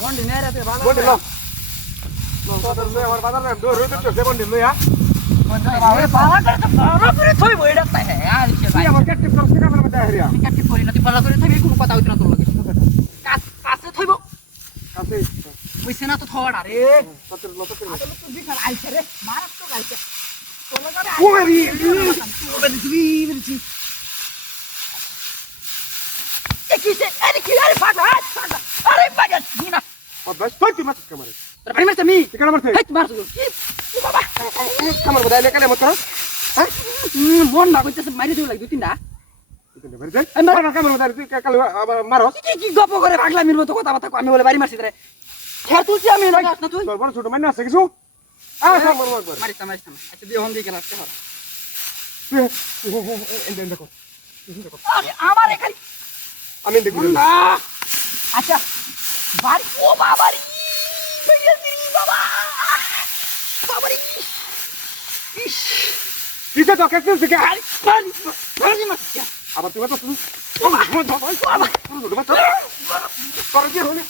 বন্ডি নে রে বাজার বন্ডি লো বাজার নে আমার বাজার নে দূর হইতে চলে বন্ডি লো ইয়া বাজার করে থইব এটা তাই আর কি ভাই আমার কেটে প্লাস টাকা আমার মধ্যে হারিয়া কাটি পড়ি না তুই বাজার করে থইবি কোনো কথা হইতো না তোর লগে কাছে থইব কাছে কইছে না তো থড় আরে সত্তর লো সত্তর আসলে তুই বিকাল আইছে রে মারাত তো গাইছে তোর লগে ওরে তুই বলছি কিছে আরে কি আরে পাগলা আরে পাগলা না বাস তুই মাছ কামারে তোর বাড়ি মারতে আমি ঠিকানা মারতে হেট মারছ কি বাবা কামার বদাই নে কালে মত করো হ্যাঁ মন না কইতেছে মারি দিও লাগি দুই তিনটা তুই বের যাই কামার বদাই তুই কালে মারো কি গপ করে পাগলামির মতো কথা কথা আমি বলে বাড়ি মারছি রে খের তুলছি আমি না গাছ না তুই তোর বড় ছোট মাইনা আছে কিছু মার মারিস আচ্ছা দিয়ে হন দিয়ে গেল আসতে হবে এন্ড দেখো আরে আমার এখানে আমি দেখি না আচ্ছা বাড়ি ও বাবা রে বাবা বাবা রে ইস কিসে তো কেটে থেকে আরে বাড়ি মারছি আবার তুমি তো তুমি বাবা করে দিয়ে হলে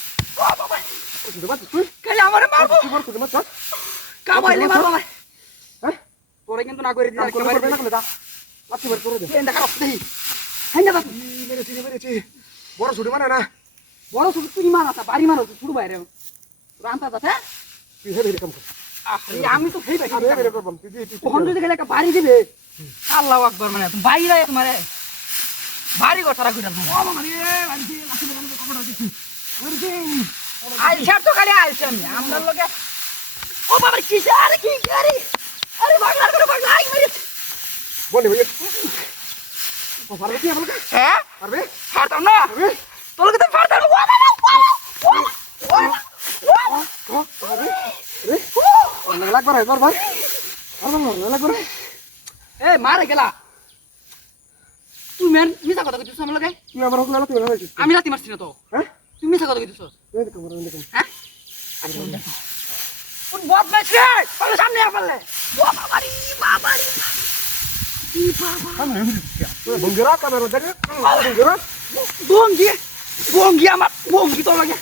বাবা তুই কালে আমারে মারবো তুই বড় ছোট মাছ কাবাইলে মারবো হ্যাঁ তোরে কিন্তু না করে দিই আর করে না করে দা লাঠি মার করে দে এন্ডা খারাপ দেই হ্যাঁ না মেরেছি বড় ছোট মানে না বড় ছোট তুই মারা তা বাড়ি মারো শুরু বাইরে রান্তা যাতে তুই হেবে কাম কর আমি তো খেয়ে আমি হেবে করব তুই ওখান থেকে গেলে একটা বাড়ি দিবে আল্লাহু আকবার মানে তুমি বাইরে তোমারে বাড়ি ঘর সারা কইরা ও বাবা রে বাড়ি দিয়ে লাঠি বলানো কপড়া দিছি ওরে আইছার তো খালি আইছ আমি আমরা লগে ও বাবা কিসে আরে কি আরে আরে বাগলার করে বাগলা আই মারি বলি ভাই ও পারবে কি আমাকে হ্যাঁ পারবে ফাড়তাম না পারবে তোর লগে তো ফাড়তাম ও বাবা লাগবে রে তোর ভাই লাগবে রে এ মারে গেলা তুই মেন মিছা কথা কইছিস আমার লগে তুই আমার হুকুম তুই না হইছিস আমি রাতি মারছি না তো হ্যাঁ তুই মিছা কথা কইছিস এই দেখো বড় দেখো হ্যাঁ আচ্ছা দেখো কোন বদমাইশ রে পালে সামনে আ পালে ও বাবারি কি বাবা আমি তুই বঙ্গরা কামের ধরে বঙ্গরা বঙ্গি আমার বঙ্গি তো লাগে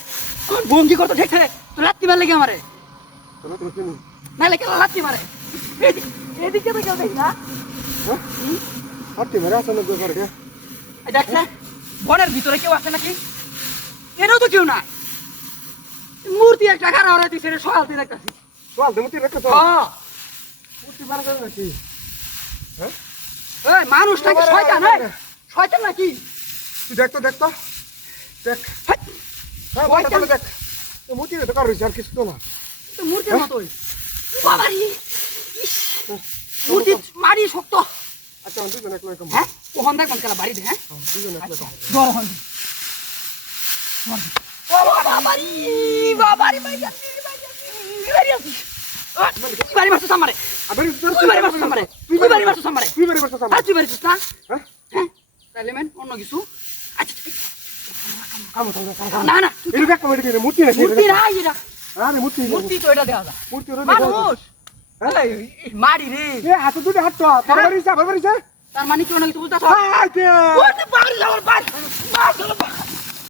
আমার বঙ্গি করতে ঠিক থাকে তো রাতি মার লাগে আমারে তোরা তুমি চিনি না লাগে রাতি মারে এদিকে তো কেউ দেখি না হ্যাঁ হাতে মেরে আসলে তো করে দেখছে বনের ভিতরে কেউ আছে নাকি এরও তো কেউ নাই মূর্তি একটা খারাপ হয়ে দিচ্ছে সকাল থেকে দেখতেছি চল দেমতি রেখে তো হ্যাঁ উঠতে পারা যাবে নাকি হ্যাঁ এই মানুষ নাকি শয়তান শয়তান নাকি তুই দেখ তো দেখ হ্যাঁ বলটা চলে দেখ তো মুতি রে তো কার আর কিছু তো না তো মূর্তির মতোই বাবারি মূর্তি মারি শক্ত আচ্ছা আমি দুজন একলা কম হ্যাঁ ওখান দেখ কোন খেলা বাড়ি দে হ্যাঁ দুজন একলা কম জ্বর হন বাবারি বাড়ি মারছিস আমারে আবার তুই বাড়ি মারছিস আমারে তুই বাড়ি মারছিস আমারে তুই বাড়ি করতে আর তুই মারছিস না হ্যাঁ হ্যাঁ তাহলে মেন অন্য কিছু আচ্ছা কাম না না এই দেখ কমেডি করে মুতি নাকি মূর্তি না এটা আরে মুতি মূর্তি তো এটা দেওয়া যায় মুতি রে মানুষ মারি রে এ হাত দুটো হাত তো তোর বাড়ি যা বাড়ি যা তার মানে কি অনেক কিছু বুঝতে আই তে বাড়ি যাওয়ার বাড়ি